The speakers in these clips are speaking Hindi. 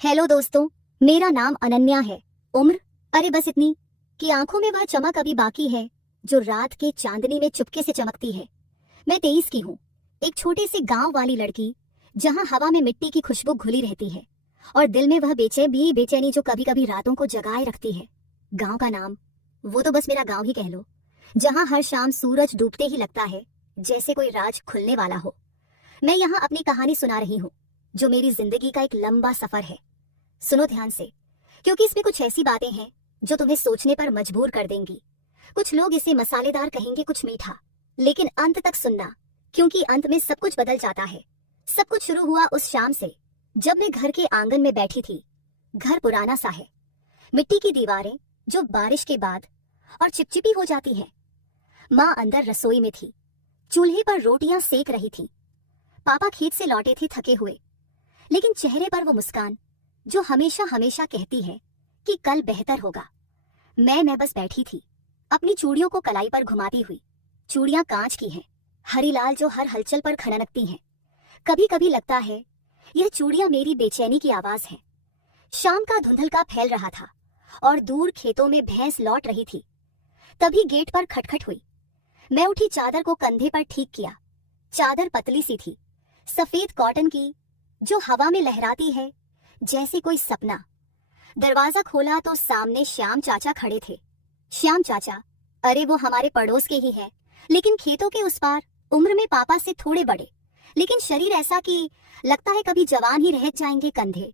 हेलो दोस्तों, मेरा नाम अनन्या है। उम्र अरे बस इतनी कि आंखों में वह चमक अभी बाकी है जो रात के चांदनी में चुपके से चमकती है। मैं 23 की हूँ, एक छोटे से गांव वाली लड़की जहाँ हवा में मिट्टी की खुशबू घुली रहती है और दिल में वह बेचैनी जो कभी कभी रातों को जगाए रखती है। गांव का नाम वो तो बस मेरा गांव ही कह लो, जहाँ हर शाम सूरज डूबते ही लगता है जैसे कोई राज खुलने वाला हो। मैं यहाँ अपनी कहानी सुना रही हूँ जो मेरी जिंदगी का एक लंबा सफर है। सुनो ध्यान से, क्योंकि इसमें कुछ ऐसी बातें हैं जो तुम्हें सोचने पर मजबूर कर देंगी। कुछ लोग इसे मसालेदार कहेंगे, कुछ मीठा, लेकिन अंत तक सुनना, क्योंकि अंत में सब कुछ बदल जाता है। सब कुछ शुरू हुआ उस शाम से जब मैं घर के आंगन में बैठी थी। घर पुराना सा है, मिट्टी की दीवारें जो बारिश के बाद और चिपचिपी हो जाती हैं। माँ अंदर रसोई में थी, चूल्हे पर रोटियां सेक रही थी। पापा खेत से लौटे थे थके हुए, लेकिन चेहरे पर वो मुस्कान जो हमेशा हमेशा कहती है कि कल बेहतर होगा। मैं बस बैठी थी, अपनी चूड़ियों को कलाई पर घुमाती हुई। चूड़ियां कांच की हैं, हरी लाल, जो हर हलचल पर खनकती हैं। कभी कभी लगता है यह चूड़ियां मेरी बेचैनी की आवाज है। शाम का धुंधलका फैल रहा था और दूर खेतों में भैंस लौट रही थी। तभी गेट पर खटखट हुई। मैं उठी, चादर को कंधे पर ठीक किया। चादर पतली सी थी, सफेद कॉटन की, जो हवा में लहराती है जैसे कोई सपना। दरवाजा खोला तो सामने श्याम चाचा खड़े थे। श्याम चाचा, अरे वो हमारे पड़ोस के ही हैं, लेकिन खेतों के उस पार, उम्र में पापा से थोड़े बड़े, लेकिन शरीर ऐसा कि लगता है कभी जवान ही रह जाएंगे। कंधे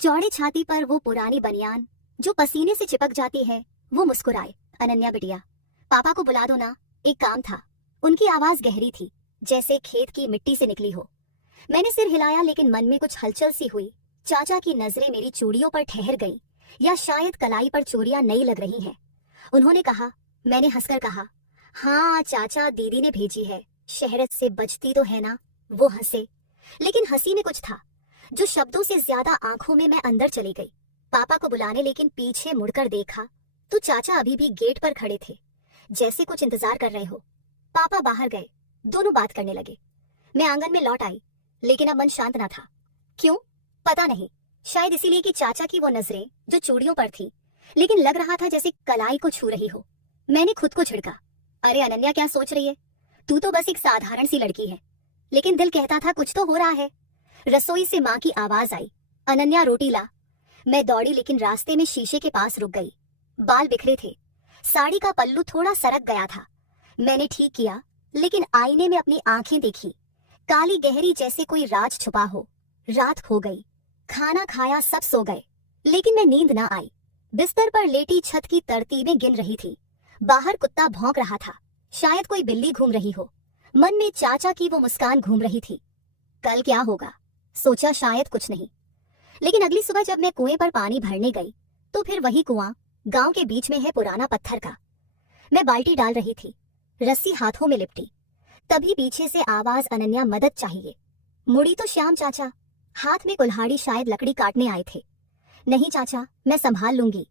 चौड़े, छाती पर वो पुरानी बनियान जो पसीने से चिपक जाती है। वो मुस्कुराए, अनन्या बिटिया, पापा को बुला दो ना, एक काम था। उनकी आवाज गहरी थी, जैसे खेत की मिट्टी से निकली हो। मैंने सिर हिलाया, लेकिन मन में कुछ हलचल सी हुई। चाचा की नजरें मेरी चूड़ियों पर ठहर गई, या शायद कलाई पर चूड़ियां नई लग रही हैं। उन्होंने कहा, मैंने हंसकर कहा, हाँ चाचा, दीदी ने भेजी है, शहरत से बचती तो है ना। वो हंसे, लेकिन हंसी में कुछ था जो शब्दों से ज्यादा आंखों में। मैं अंदर चली गई पापा को बुलाने, लेकिन पीछे मुड़कर देखा तो चाचा अभी भी गेट पर खड़े थे, जैसे कुछ इंतजार कर रहे हो। पापा बाहर गए, दोनों बात करने लगे। मैं आंगन में लौट आई, लेकिन अब मन शांत ना था। क्यों पता नहीं, शायद इसीलिए कि चाचा की वो नजरें जो चूड़ियों पर थी, लेकिन लग रहा था जैसे कलाई को छू रही हो। मैंने खुद को झिड़का, अरे अनन्या, क्या सोच रही है? तू तो बस एक साधारण सी लड़की है। लेकिन दिल कहता था कुछ तो हो रहा है। रसोई से माँ की आवाज आई, अनन्या रोटी ला। मैं दौड़ी, लेकिन रास्ते में शीशे के पास रुक गई। बाल बिखरे थे, साड़ी का पल्लू थोड़ा सरक गया था। मैंने ठीक किया, लेकिन आईने में अपनी आंखें देखी, काली गहरी, जैसे कोई राज छुपा हो। रात हो गई, खाना खाया, सब सो गए, लेकिन मैं नींद ना आई। बिस्तर पर लेटी छत की तरतीबें गिन रही थी। बाहर कुत्ता भौंक रहा था, शायद कोई बिल्ली घूम रही हो। मन में चाचा की वो मुस्कान घूम रही थी। कल क्या होगा, सोचा, शायद कुछ नहीं। लेकिन अगली सुबह जब मैं कुएं पर पानी भरने गई, तो फिर वही कुआं गांव के बीच में है, पुराना पत्थर का। मैं बाल्टी डाल रही थी, रस्सी हाथों में लिपटी। तभी पीछे से आवाज, अनन्या मदद चाहिए। मुड़ी तो श्याम चाचा, हाथ में कुल्हाड़ी, शायद लकड़ी काटने आए थे। नहीं चाचा, मैं संभाल लूंगी।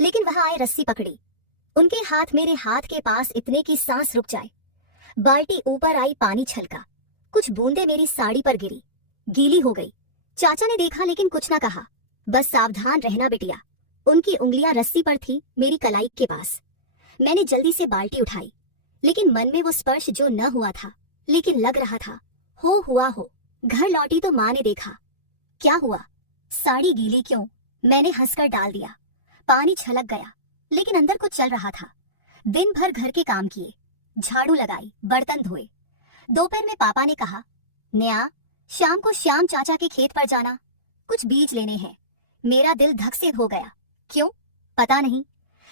लेकिन वह आए, रस्सी पकड़ी, उनके हाथ मेरे हाथ के पास, इतने की सांस रुक जाए। बाल्टी ऊपर आई, पानी छलका, कुछ बूंदे मेरी साड़ी पर गिरी, गीली हो गई। चाचा ने देखा, लेकिन कुछ ना कहा, बस सावधान रहना बिटिया। उनकी उंगलियां रस्सी पर थी, मेरी कलाई के पास। मैंने जल्दी से बाल्टी उठाई, लेकिन मन में वो स्पर्श जो न हुआ था, लेकिन लग रहा था हुआ हो। घर लौटी तो माँ ने देखा। क्या हुआ, साड़ी गीली क्यों? मैंने हंसकर डाल दिया। पानी छलक गया, लेकिन अंदर कुछ चल रहा था। दिन भर घर के काम किए, झाड़ू लगाई, बर्तन धोए। दोपहर में पापा ने कहा, नेहा, शाम को श्याम चाचा के खेत पर जाना, कुछ बीज लेने हैं। मेरा दिल धक से हो गया। क्यों पता नहीं,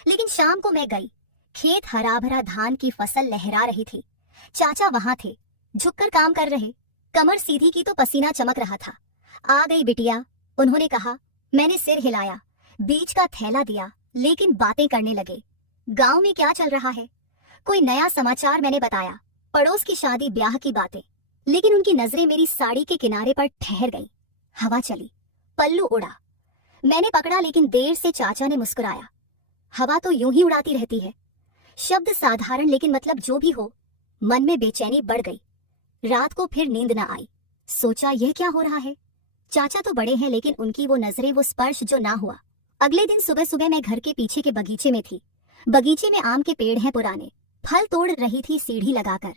लेकिन शाम को मैं गई। खेत हरा भरा, धान की फसल लहरा रही थी। चाचा वहां थे, झुककर काम कर रहे, कमर सीधी की तो पसीना चमक रहा था। आ गई बिटिया, उन्होंने कहा। मैंने सिर हिलाया, बीज का थैला दिया, लेकिन बातें करने लगे। गांव में क्या चल रहा है, कोई नया समाचार? मैंने बताया, पड़ोस की शादी, ब्याह की बातें। लेकिन उनकी नजरें मेरी साड़ी के किनारे पर ठहर गई। हवा चली, पल्लू उड़ा, मैंने पकड़ा, लेकिन देर से चाचा ने मुस्कुराया। हवा तो यूं ही उड़ाती रहती है। शब्द साधारण, लेकिन मतलब जो भी हो। मन में बेचैनी बढ़ गई। रात को फिर नींद न आई। सोचा, यह क्या हो रहा है? चाचा तो बड़े हैं लेकिन उनकी वो नजरें, वो स्पर्श जो ना हुआ। अगले दिन सुबह सुबह मैं घर के पीछे के बगीचे में थी। बगीचे में आम के पेड़ हैं पुराने, फल तोड़ रही थी सीढ़ी लगाकर।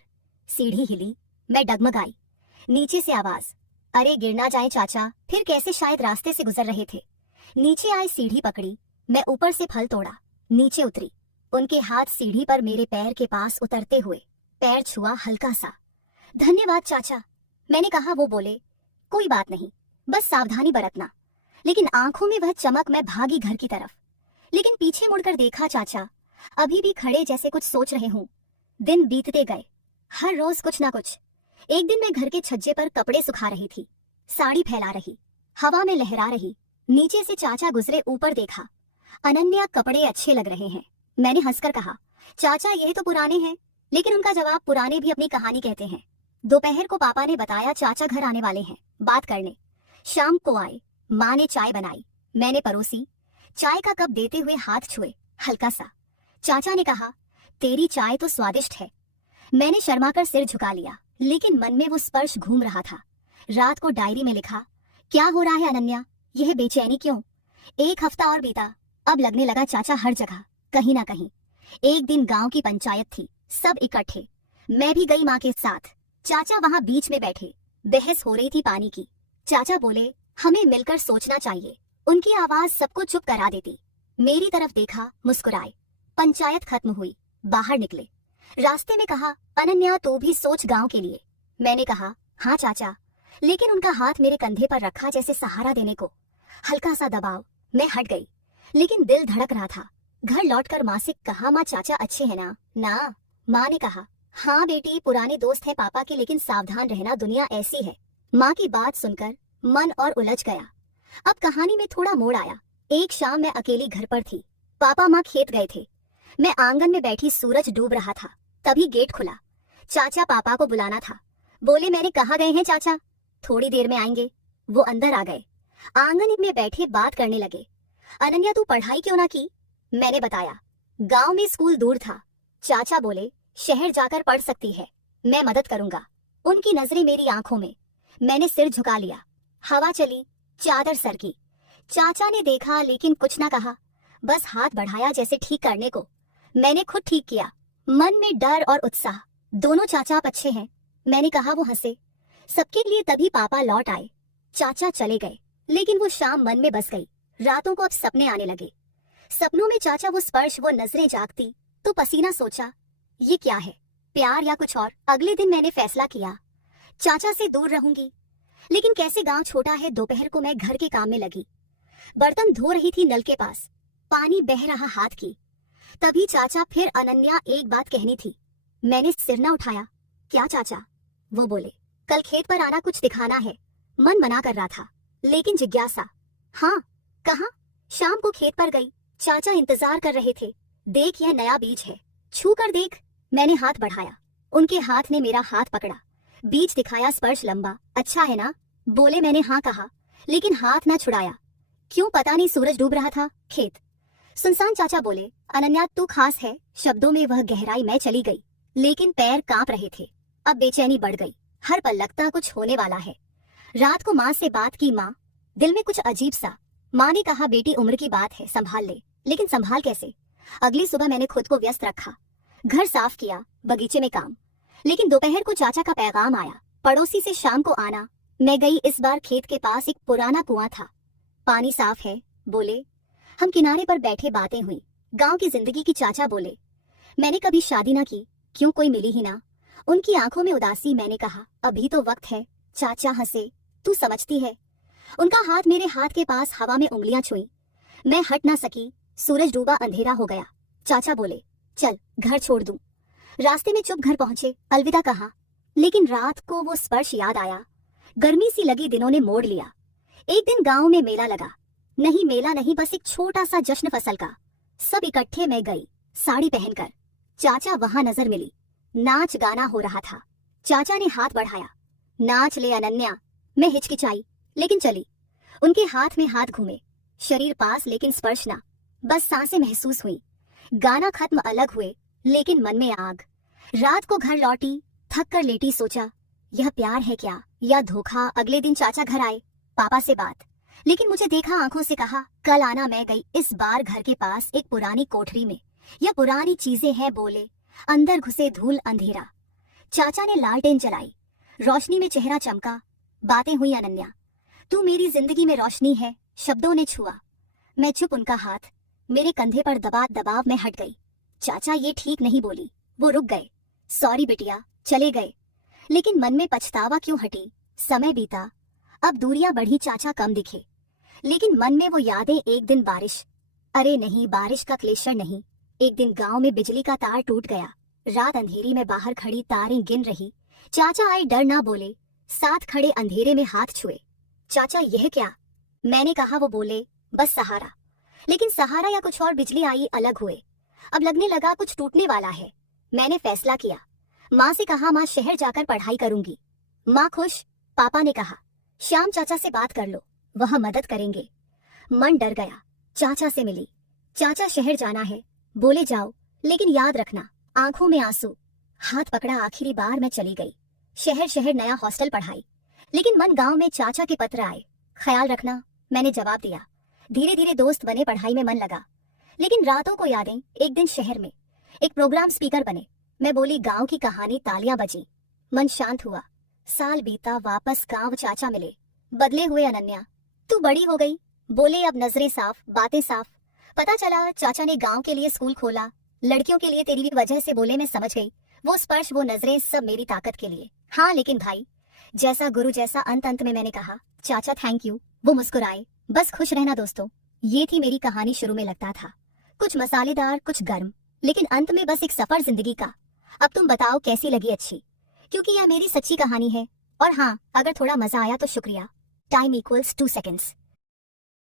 सीढ़ी हिली, मैं डगमगाई। नीचे से आवाज, अरे गिर ना जाए चाचा। फिर कैसे, शायद रास्ते से गुजर रहे थे। नीचे आए, सीढ़ी पकड़ी, मैं ऊपर से फल तोड़ा, नीचे उतरी। उनके हाथ सीढ़ी पर मेरे पैर के पास उतरते हुए पैर छुआ हल्का सा। धन्यवाद चाचा, मैंने कहा। वो बोले, कोई बात नहीं, बस सावधानी बरतना। लेकिन आंखों में वह चमक। मैं भागी घर की तरफ, लेकिन पीछे मुड़कर देखा, चाचा अभी भी खड़े जैसे कुछ सोच रहे हूं। दिन बीतते गए, हर रोज कुछ ना कुछ। एक दिन मैं घर के छज्जे पर कपड़े सुखा रही थी, साड़ी फैला रही, हवा में लहरा रही। नीचे से चाचा गुजरे, ऊपर देखा। अनन्या, कपड़े अच्छे लग रहे हैं। मैंने हंसकर कहा, चाचा ये तो पुराने हैं। लेकिन उनका जवाब, पुराने भी अपनी कहानी कहते हैं। दोपहर को पापा ने बताया चाचा घर आने वाले हैं बात करने। शाम को आए, माँ ने चाय बनाई, मैंने परोसी। चाय का कप देते हुए हाथ छुए, हल्का सा। चाचा ने कहा, तेरी चाय तो स्वादिष्ट है। मैंने शर्माकर सिर झुका लिया, लेकिन मन में वो स्पर्श घूम रहा था। रात को डायरी में लिखा, क्या हो रहा है अनन्या, यह बेचैनी क्यों। 1 हफ्ता और बीता, अब लगने लगा चाचा हर जगह, कहीं ना कहीं। एक दिन गांव की पंचायत थी, सब इकट्ठे। मैं भी गई माँ के साथ। चाचा वहां बीच में बैठे, बहस हो रही थी पानी की। चाचा बोले, हमें मिलकर सोचना चाहिए। उनकी आवाज सबको चुप करा देती। मेरी तरफ देखा, मुस्कुराए। पंचायत खत्म हुई, बाहर निकले। रास्ते में कहा, अनन्या तू भी सोच गांव के लिए। मैंने कहा, हाँ चाचा। लेकिन उनका हाथ मेरे कंधे पर रखा, जैसे सहारा देने को। हल्का सा दबाव, मैं हट गई, लेकिन दिल धड़क रहा था। घर लौटकर माँ से कहा, माँ चाचा अच्छे हैं ना। ना, माँ ने कहा, हाँ बेटी, पुराने दोस्त हैं पापा के, लेकिन सावधान रहना, दुनिया ऐसी है। माँ की बात सुनकर मन और उलझ गया। अब कहानी में थोड़ा मोड़ आया। एक शाम मैं अकेली घर पर थी, पापा माँ खेत गए थे। मैं आंगन में बैठी, सूरज डूब रहा था। तभी गेट खुला। चाचा पापा को बुलाना था। बोले, मैंने कहा गए हैं चाचा, थोड़ी देर में आएंगे। वो अंदर आ गए, आंगन में बैठे बात करने लगे। अनन्या तू पढ़ाई क्यों ना की। मैंने बताया, गांव में स्कूल दूर था। चाचा बोले, शहर जाकर पढ़ सकती है, मैं मदद करूंगा। उनकी नजरें मेरी आंखों में। मैंने सिर झुका लिया। हवा चली, चादर सरकी। चाचा ने देखा लेकिन कुछ ना कहा, बस हाथ बढ़ाया जैसे ठीक करने को। मैंने खुद ठीक किया, मन में डर और उत्साह दोनों। चाचा आप अच्छे हैं, मैंने कहा। वो हंसे सबके लिए। तभी पापा लौट आए। चाचा चले गए, लेकिन वो शाम मन में बस गई। रातों को अब सपने आने लगे। सपनों में चाचा, वो स्पर्श, वो नजरें। जागती तो पसीना। सोचा, ये क्या है, प्यार या कुछ और। अगले दिन मैंने फैसला किया, चाचा से दूर रहूंगी। लेकिन कैसे, गांव छोटा है। दोपहर को मैं घर के काम में लगी, बर्तन धो रही थी, नल के पास पानी बह रहा हाथ की। तभी चाचा फिर, अनन्या एक बात कहनी थी। मैंने सिर न उठाया। क्या चाचा। वो बोले, कल खेत पर आना, कुछ दिखाना है। मन मना कर रहा था, लेकिन जिज्ञासा। हाँ, कहाँ। शाम को खेत पर गई, चाचा इंतजार कर रहे थे। देख, यह नया बीज है, छू कर देख। मैंने हाथ बढ़ाया, उनके हाथ ने मेरा हाथ पकड़ा, बीज दिखाया, स्पर्श लंबा। अच्छा है ना। बोले, मैंने हाँ कहा, लेकिन हाथ ना छुड़ाया। क्यों पता नहीं, सूरज डूब रहा था, खेत सुनसान। चाचा बोले, अनन्या तू खास है। शब्दों में वह गहराई। मैं चली गई, लेकिन पैर कांप रहे थे। अब बेचैनी बढ़ गई, हर पल लगता कुछ होने वाला है। रात को माँ से बात की। माँ, दिल में कुछ अजीब सा। माँ ने कहा, बेटी उम्र की बात है, संभाल ले। लेकिन संभाल कैसे। अगली सुबह मैंने खुद को व्यस्त रखा, घर साफ किया, बगीचे में काम। लेकिन दोपहर को चाचा का पैगाम आया, पड़ोसी से शाम को आना। मैं गई। इस बार खेत के पास एक पुराना कुआं था, पानी साफ है। बोले, हम किनारे पर बैठे, बातें हुई, गांव की जिंदगी की। चाचा बोले, मैंने कभी शादी ना की। क्यों, कोई मिली ही ना। उनकी आंखों में उदासी। मैंने कहा, अभी तो वक्त है। चाचा हंसे, तू समझती है। उनका हाथ मेरे हाथ के पास, हवा में उंगलियां छुई। मैं हट ना सकी। सूरज डूबा, अंधेरा हो गया। चाचा बोले, चल घर छोड़ दूं। रास्ते में चुप घर पहुंचे, अलविदा कहा। लेकिन रात को वो स्पर्श याद आया। गर्मी सी लगी, दिनों ने मोड़ लिया। एक दिन गांव में मेला लगा। नहीं, मेला नहीं, बस एक छोटा सा जश्न फसल का। सब इकट्ठे। मैं गई, साड़ी पहनकर। चाचा वहां नजर मिली। नाच गाना हो रहा था। चाचा ने हाथ बढ़ाया, नाच ले अनन्या। मैं हिचकिचाई, लेकिन चली। उनके हाथ में हाथ घूमे, शरीर पास, लेकिन स्पर्श ना। बस सांसें महसूस हुई। गाना खत्म, अलग हुए, लेकिन मन में आग। रात को घर लौटी, थक कर लेटी। सोचा, यह प्यार है क्या या धोखा। अगले दिन चाचा घर आए, पापा से बात, लेकिन मुझे देखा आंखों से कहा कल आना। मैं गई। इस बार घर के पास एक पुरानी कोठरी में। यह पुरानी चीजें हैं बोले। अंदर घुसे धूल अंधेरा। चाचा ने लालटेन जलाई, रोशनी में चेहरा चमका। बातें हुई अनन्या, तू मेरी जिंदगी में रोशनी है, शब्दों ने छुआ। मैं चुप, उनका हाथ मेरे कंधे पर दबाव में हट गई। चाचा ये ठीक नहीं बोली। वो रुक गए। सॉरी बिटिया, चले गए। लेकिन मन में पछतावा क्यों हटी। समय बीता, अब दूरियां बढ़ी, चाचा कम दिखे, लेकिन मन में वो यादें। एक दिन बारिश, अरे नहीं बारिश का क्लेशर नहीं, एक दिन गांव में बिजली का तार टूट गया। रात अंधेरी में बाहर खड़ी तारें गिन रही। चाचा आए, डर ना बोले, साथ खड़े अंधेरे में हाथ छुए। चाचा यह क्या? मैंने कहा। वो बोले बस सहारा। लेकिन सहारा या कुछ और, बिजली आई, अलग हुए। अब लगने लगा कुछ टूटने वाला है। मैंने फैसला किया। माँ से कहा माँ शहर जाकर पढ़ाई करूंगी। माँ खुश। पापा ने कहा श्याम चाचा से बात कर लो, वह मदद करेंगे। मन डर गया। चाचा से मिली। चाचा शहर जाना है, बोले जाओ, लेकिन याद रखना। आंखों में आंसू। हाथ पकड़ा, आखिरी बार मैं चली गई। शहर नया हॉस्टल, पढ़ाई। लेकिन मन गांव में। चाचा के पत्र आए, ख्याल रखना। मैंने जवाब दिया। धीरे धीरे दोस्त बने, पढ़ाई में मन लगा। लेकिन रातों को यादें। एक दिन शहर में एक प्रोग्राम स्पीकर बने। मैं बोली गांव की कहानी, तालियां बजी। मन शांत हुआ। साल बीता, वापस गांव। चाचा मिले, बदले हुए। अनन्या तू बड़ी हो गई, बोले। अब नजरें साफ, बातें साफ। पता चला चाचा ने गांव के लिए स्कूल खोला, लड़कियों के लिए। तेरी वजह से, बोले। मैं समझ गई। वो स्पर्श, वो नजरें, सब मेरी ताकत के लिए। हाँ लेकिन भाई जैसा गुरु जैसा। अंत में मैंने कहा चाचा थैंक यू। वो मुस्कुराए। बस खुश रहना दोस्तों। ये थी मेरी कहानी। शुरू में लगता था कुछ मसालेदार, कुछ गर्म, लेकिन अंत में बस एक सफर जिंदगी का। अब तुम बताओ कैसी लगी? अच्छी, क्योंकि यह मेरी सच्ची कहानी है। और हाँ, अगर थोड़ा मजा आया तो शुक्रिया। Time equals 2 seconds।